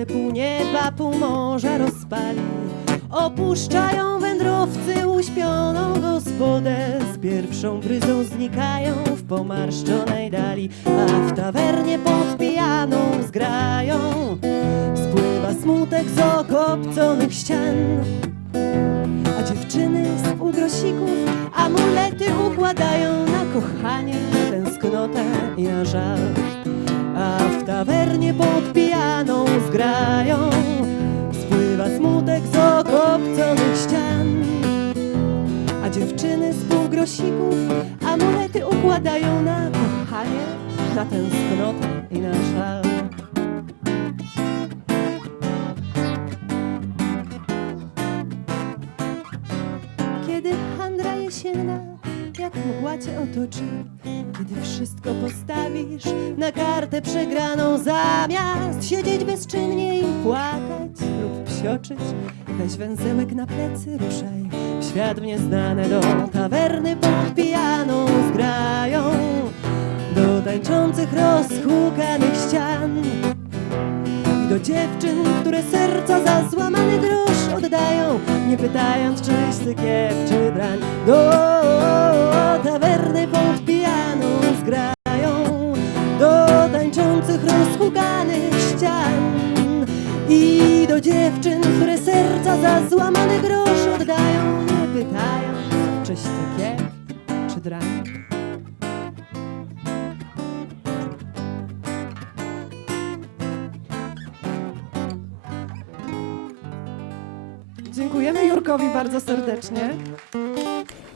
Słońce pół nieba, pół morza rozpali. Opuszczają wędrowcy uśpioną gospodę. Z pierwszą bryzą znikają w pomarszczonej dali, a w tawernie pod pijaną zgrają. Spływa smutek z okopconych ścian. A dziewczyny z półgrosików amulety układają na kochanie, na tęsknotę i na żal. Tawernie pod pijaną zgrają Spływa smutek z okopconych ścian A dziewczyny z półgrosików amulety układają na kochanie, na tęsknotę i na żal. Kiedy handra jesienna jak mgła cię otoczy Kiedy wszystko postawisz na kartę przegraną Zamiast siedzieć bezczynnie i płakać lub psioczyć Weź węzełek na plecy, ruszaj w świat w nieznane Do tawerny pod pijaną zgrają Do tańczących rozhukanych ścian i do dziewczyn, które serca za złamany grosz oddają, nie pytając czyś sykiep czy drań. Do dziewczyn, które serca za złamany grosz oddają, nie pytając czyś sykiep czy drań. Dziękujemy Jurkowi bardzo serdecznie.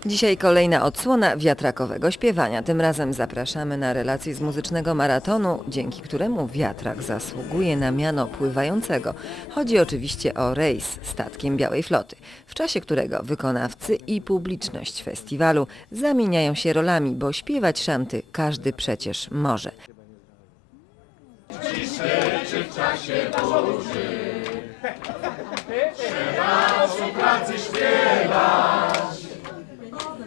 Dzisiaj kolejna odsłona wiatrakowego śpiewania. Tym razem zapraszamy na relację z muzycznego maratonu, dzięki któremu wiatrak zasługuje na miano pływającego. Chodzi oczywiście o rejs statkiem Białej Floty, w czasie którego wykonawcy i publiczność festiwalu zamieniają się rolami, bo śpiewać szanty każdy przecież może.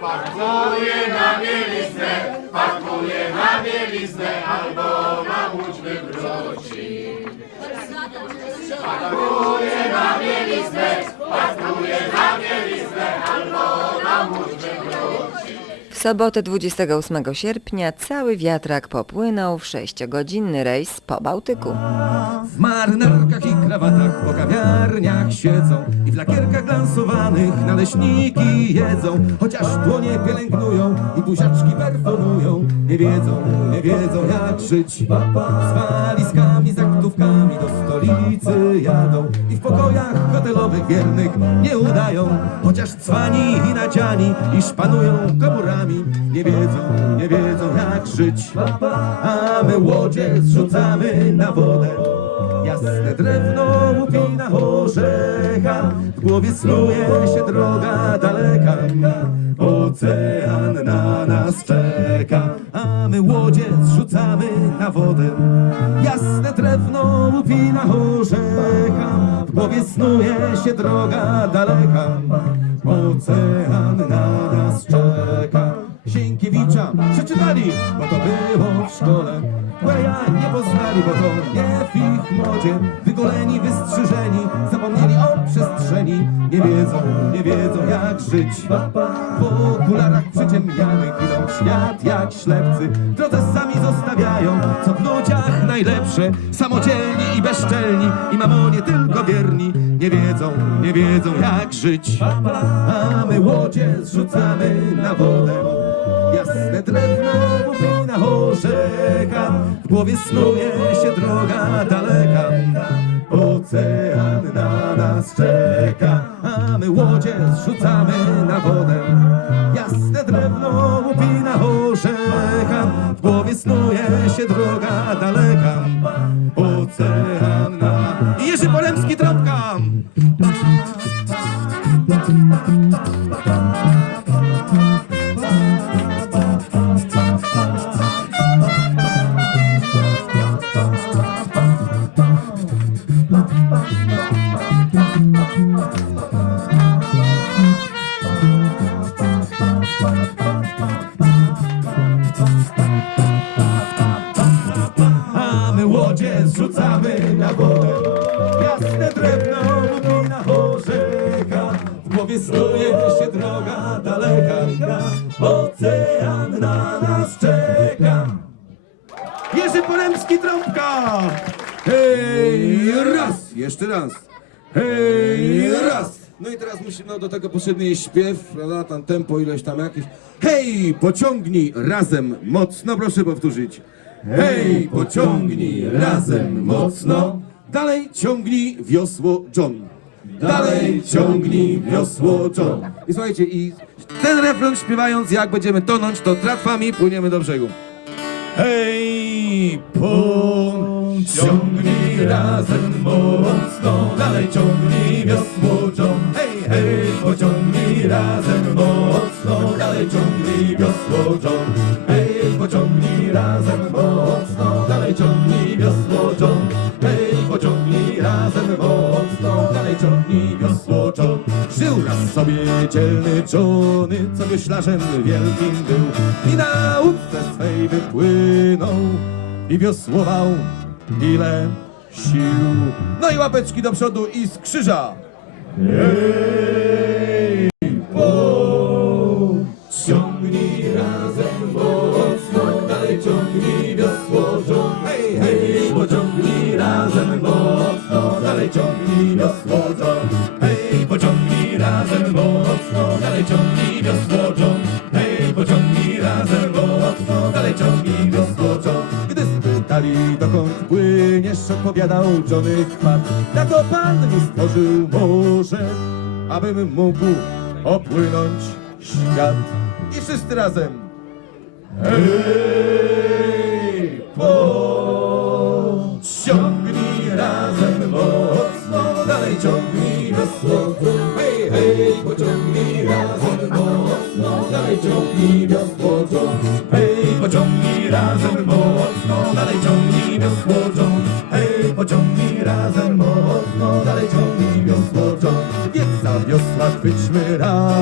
Pakuje na bieliznę, pakuje na bieliznę, albo na łódź wróci. Pakuje na bieliznę, pakuje na bieliznę, albo na łódź wróci. Sobotę 28 sierpnia cały wiatrak popłynął w sześciogodzinny rejs po Bałtyku. W marynarkach i krawatach po kawiarniach siedzą I w lakierkach naleśniki jedzą. Chociaż dłonie pielęgnują i buziaczki Nie wiedzą, nie wiedzą jak żyć. Z walizkami, z aktówkami do stolicy jadą I w pokojach hotelowych wiernych nie udają. Chociaż cwani i nadziani i szpanują komórami Nie wiedzą, nie wiedzą jak żyć. A my łodzie zrzucamy na wodę. Jasne drewno łupi na orzecha. W głowie snuje się droga daleka. Ocean na nas czeka. A my łodzie zrzucamy na wodę. Jasne drewno łupi na orzecha. W głowie snuje się droga daleka. Ocean na nas czeka Sienkiewicza przeczytali, bo to było w szkole. Łeja nie poznali, bo to nie w ich modzie. Wygoleni, wystrzyżeni, zapomnieli o przestrzeni. Nie wiedzą, nie wiedzą jak żyć. W okularach przyciemnianych idą świat jak ślepcy. Drodze sami zostawiają, co w ludziach najlepsze. Samodzielni i bezczelni i mamonie tylko wierni. Nie wiedzą, nie wiedzą jak żyć. A my łodzie zrzucamy na wodę Jasne drewno mówi na orzecha W głowie snuje się droga daleka. Ocean na nas czeka. A my łodzie zrzucamy na wodę jeszcze raz. Hej, raz. No i teraz musi, no do tego potrzebny jest śpiew, prawda, tam tempo ileś tam jakieś. Hej, pociągnij razem mocno, proszę powtórzyć. Hej, pociągnij razem mocno. Dalej ciągnij wiosło John. Dalej ciągnij wiosło John. I słuchajcie, i ten refren śpiewając, jak będziemy tonąć, to tratwami płyniemy do brzegu. Hej, pociągnij razem mocno, dalej ciągnij wiosło. Hej, hej, pociągnij razem mocno, dalej ciągnij wiosło. Hej, pociągnij razem mocno, dalej ciągnij wiosło. Hej, pociągnij razem mocno, dalej ciągnij wiosło. Żył raz sobie dzielny Johnny, co wioślarzem wielkim był i na łódce swej wypłynął i wiosłował ile sił. No i łapeczki do przodu i z krzyża. Spytali dokąd płyniesz, odpowiadał Johnny Kwat. Na to Pan mi stworzył morze, abym mógł opłynąć świat. I wszyscy razem. Hej, pociągnij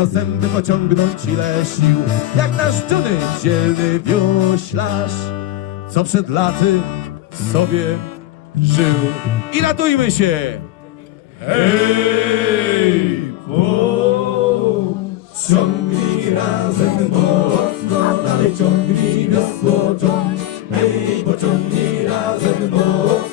razem, by pociągnąć ile sił. Jak nasz Johnny, dzielny wioślarz, co przed laty sobie żył. I ratujmy się! Hej, pociągnij razem mocno, dalej ciągnij wiosło John. Hej, pociągnij razem mocno,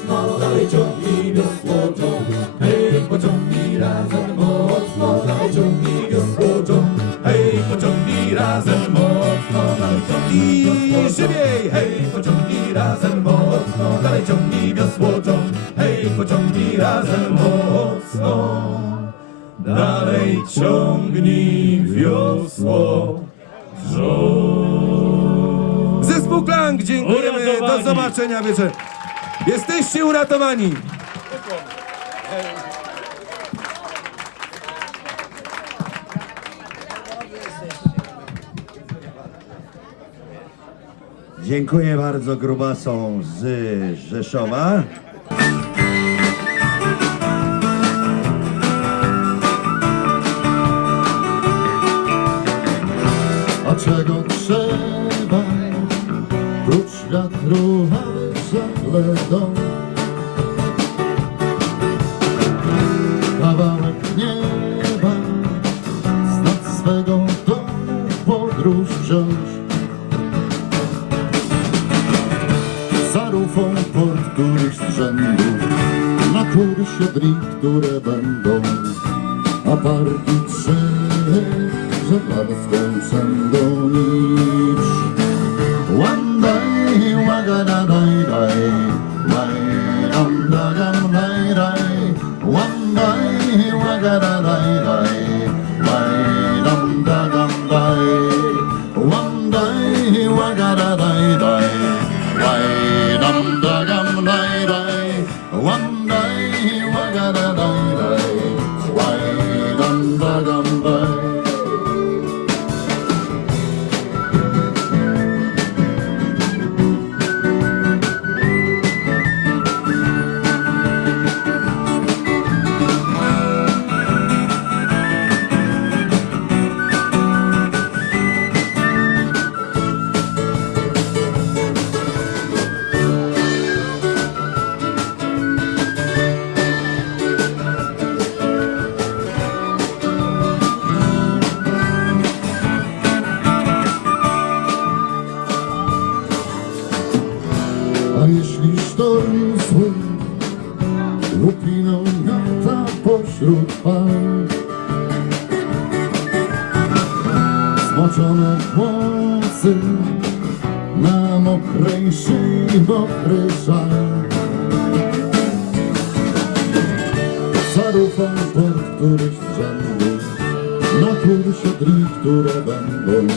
ciągnij żywiej! Hej, pociągnij razem mocno, dalej ciągnij wiosło John. Hej, pociągnij razem mocno, dalej ciągnij wiosło Zespół Klang, dziękujemy, do Uratowani. zobaczenia wieczorem. Jesteście uratowani. Dziękuję bardzo grubasom z Rzeszowa. A czego trzeba? Prócz wiatru, żagle dom. Kawałek nieba, z nad swego domu podróż wziąć. Na kursie dni, które będą, a parki Zmoczone włosy Na mokrej szyi mokry szal. Zarufał port z rzędu Na kursie dni, które będą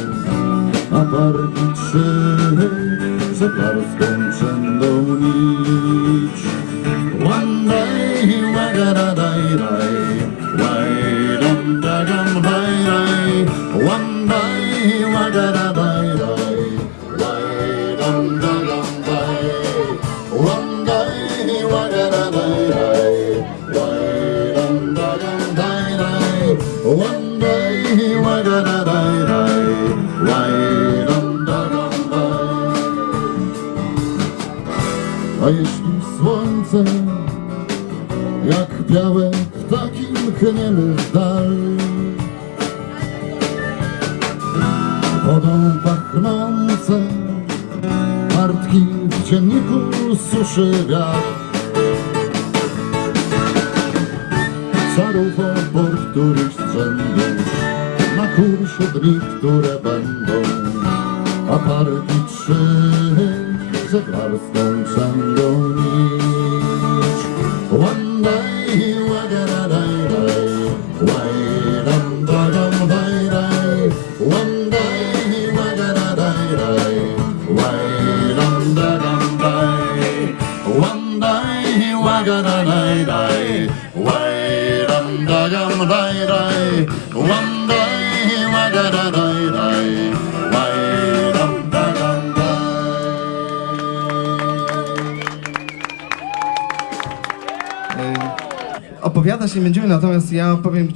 mine.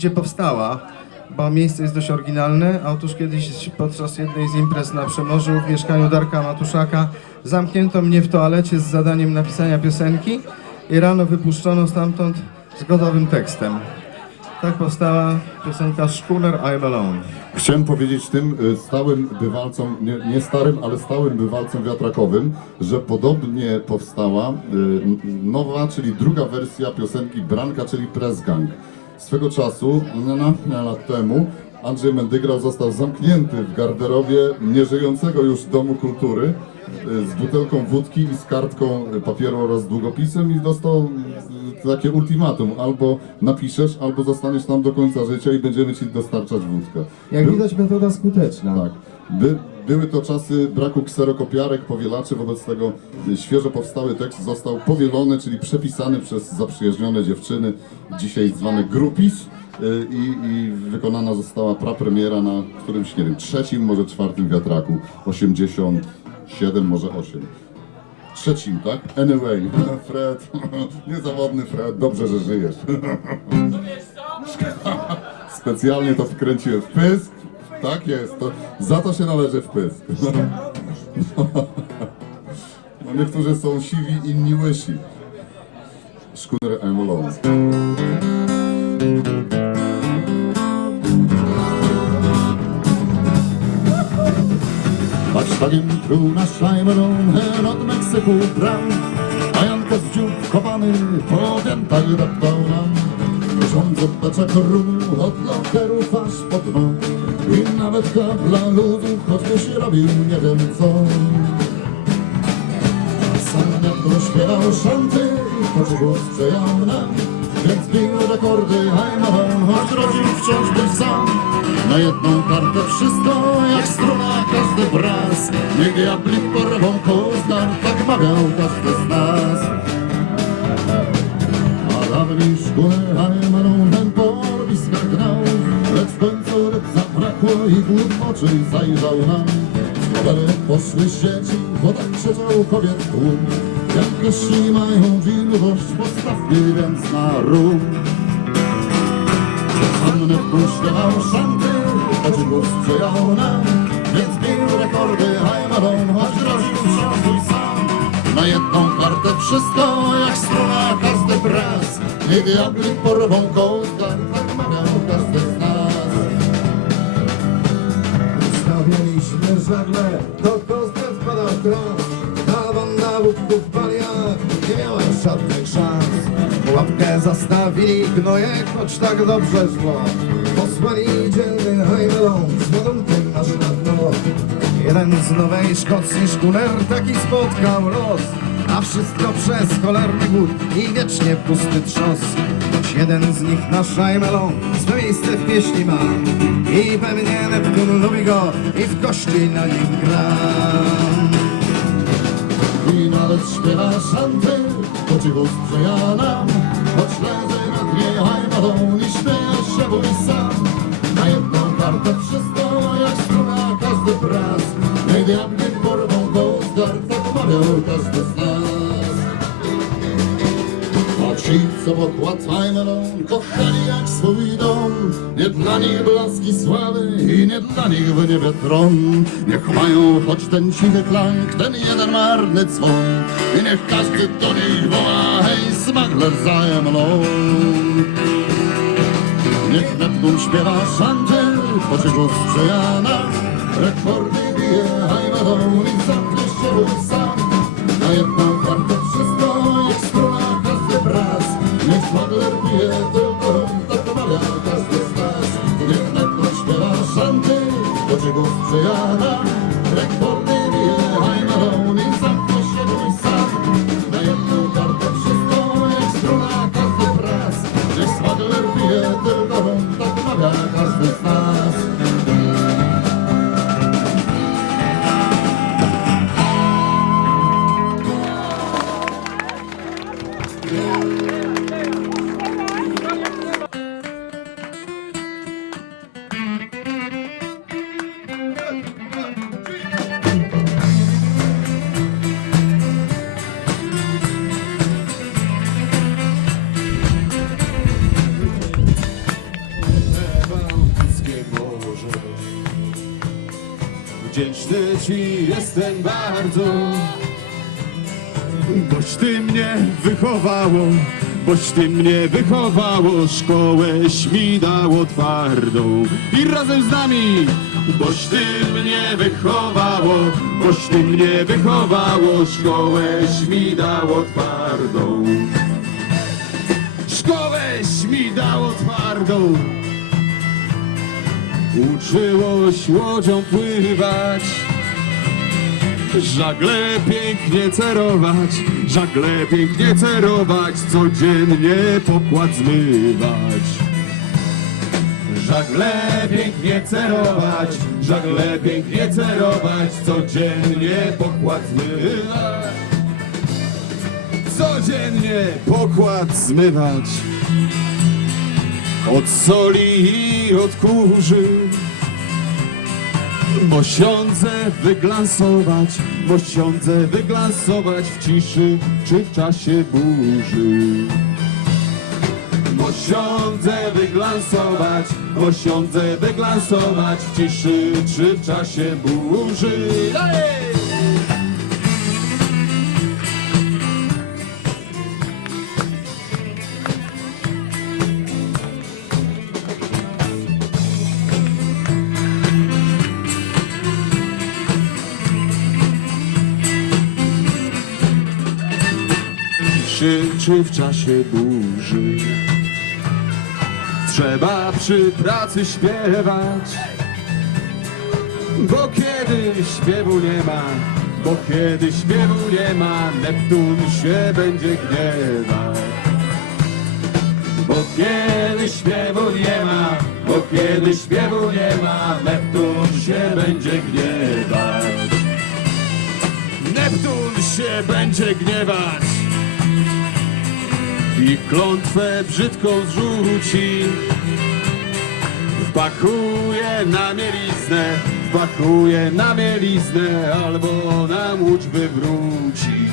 Gdzie powstała, bo miejsce jest dość oryginalne. Otóż kiedyś podczas jednej z imprez na Przemorzu w mieszkaniu Darka Matuszaka zamknięto mnie w toalecie z zadaniem napisania piosenki i rano wypuszczono stamtąd z gotowym tekstem. Tak powstała piosenka Szkuner I'm Alone. Chciałem powiedzieć tym y, stałym bywalcom, nie, nie starym, ale stałym bywalcom wiatrakowym, że podobnie powstała y, nowa, czyli druga wersja piosenki Branka, czyli Press Gang. Swego czasu, no, lat temu, Andrzej Mendygral został zamknięty w garderobie nieżyjącego już Domu Kultury y, z butelką wódki i z kartką papieru oraz długopisem i dostał y, takie ultimatum, albo napiszesz, albo zostaniesz tam do końca życia i będziemy ci dostarczać wódkę. Jak Był- widać metoda skuteczna. tak. By, były to czasy braku kserokopiarek, powielaczy, wobec tego świeżo powstały tekst został powielony, czyli przepisany przez zaprzyjaźnione dziewczyny, dzisiaj zwany grupis y, i, i wykonana została prapremiera na którymś, nie wiem, trzecim, może czwartym wiatraku, 87, może 8. Trzecim, tak? Anyway, Fred, niezawodny Fred, dobrze, że żyjesz. Specjalnie to wkręciłem w pysk. Tak jest, to za to się należy w pysk. No niektórzy są siwi, inni łysi. Szkuner I'm alone. Warsztakiem truna szajmerą od Meksyku bram A Janka z dziób chowany po dentach deptał nam Rządzę beczek rumu od lokerów aż po dno I nawet kabla ludu, choćbyś robił nie wiem co. Jak śpiewał szanty, choć głos przejał nam Więc bił rekordy Heimann, choć rodził wciąż być sam. Na jedną kartę wszystko, jak struna, każdy wraz Nie diabli porwą kozdar, tak mawiał każdy z nas. A dawniej szkole Heimaną głód oczy zajrzał nam. Składane poszły sieci, bo tak krzyczał kobiet tłum Jak jeśli mają dziwość, postawki więc na rum Anny puśniał szanty, choć głos przejał nam. Więc bił rekordy Heimaną, choć rodził wciąż sam. Na jedną kartę wszystko, jak struna, każdy braz I diabli porwą kołka, Stawialiśmy żagle, to kostet wpadał w trąd Ta banda łupków paliach nie miała żadnych szans. Łapkę zastawili gnoje, choć tak dobrze szło. Posłali dzielny hajmelon z ładunkiem aż na dno Jeden z Nowej Szkocji szkuner taki spotkał los. A wszystko przez cholerny głód i wiecznie pusty trzos Choć jeden z nich na szajmelon swe miejsce w pieśni ma I pewnie Neptun lubi go i w kości na nim gra. I nawet śpiewa szanty, po cichu sprzyja nam Choć leży na dnie hajmadą i śmieje się mój sam. Na jedną kartę wszystko jak struna każdy braz Nie diabli porwą go z gard, tak mawiał każdy z co pokład hajmelon kochali jak swój dom. Nie dla nich blaski sławy i nie dla nich w niebie tron. Niech mają choć ten cichy klank, ten jeden marny dzwon. I niech każdy do nich woła, hej, smagler za mną. Niech Neptun śpiewa szanty, po cichu sprzyja Rekordy bije hajmadą i mój sam Na jedną Smagler bije tylko tak mawia każdy z nas Niech Neptun śpiewa szanty, po cichu sprzyja nam jestem bardzo, boś Ty mnie wychowało, boś Ty mnie wychowało, szkołeś mi dało twardą. I razem z nami, boś Ty mnie wychowało, boś Ty mnie wychowało, szkołeś mi dało twardą. Szkołeś mi dało twardą. Uczyłoś łodzią pływać, żagle pięknie cerować, żagle pięknie cerować, codziennie pokład zmywać. Żagle pięknie cerować, żagle pięknie cerować, codziennie pokład zmywać. Codziennie pokład zmywać od soli i od kurzy. Mosiądze wyglansować, mosiądze wyglansować w ciszy czy w czasie burzy. Mosiądze wyglansować, mosiądze wyglansować w ciszy czy w czasie burzy. Dalej! Ciszy czy w czasie burzy. Trzeba przy pracy śpiewać, bo kiedy śpiewu nie ma, bo kiedy śpiewu nie ma, Neptun się będzie gniewać. Bo kiedy śpiewu nie ma, bo kiedy śpiewu nie ma, Neptun się będzie gniewać. Neptun się będzie gniewać i klątwę brzydką zrzuci. Wpakuje na mieliznę, wpakuje na mieliznę, albo na łódź wywróci.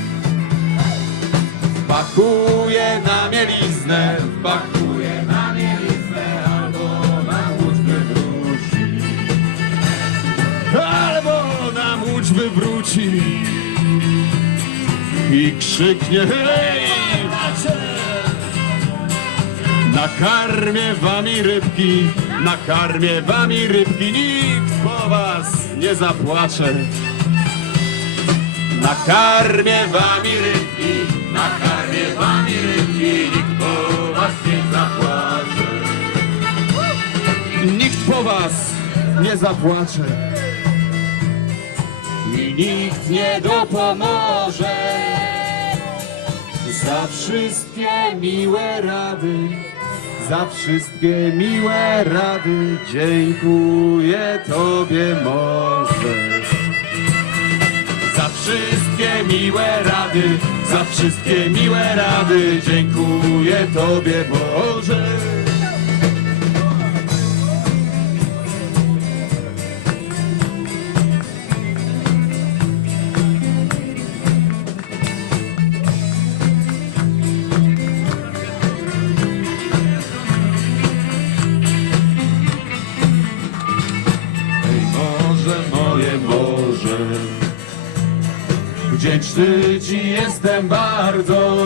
Wpakuje na mieliznę, wpakuje na mieliznę, albo na łódź wywróci. Albo na łódź wywróci i krzyknie hej! Nakarmię wami rybki, nakarmię wami rybki, nikt po was nie zapłacze. Nakarmię wami rybki, nakarmię wami rybki, nikt po was nie zapłacze. Nikt po was nie zapłacze. I nikt nie dopomoże za wszystkie miłe rady wszystkie miłe rady dziękuję Tobie może. Za wszystkie miłe rady, za wszystkie miłe rady dziękuję Tobie Boże. Morze, wdzięczny Ci jestem bardzo.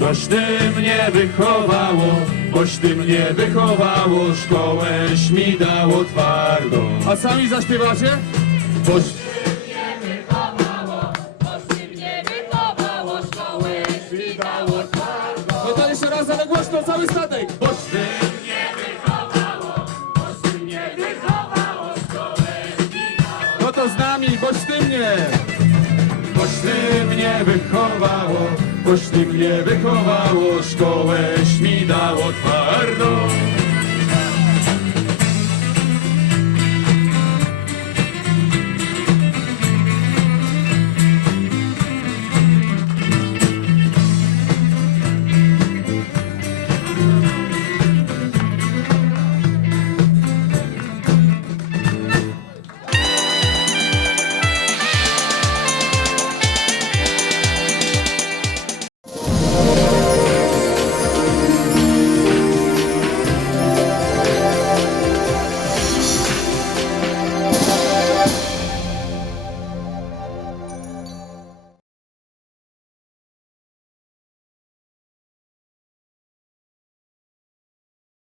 Boś Ty mnie wychowało, boś Ty mnie wychowało, szkołęś mi dało twardo. A sami zaśpiewacie? Boś No to jeszcze raz, ale głośno, cały statek. Mnie! Boś ty mnie wychowało, boś ty mnie wychowało, szkołęś mi dało.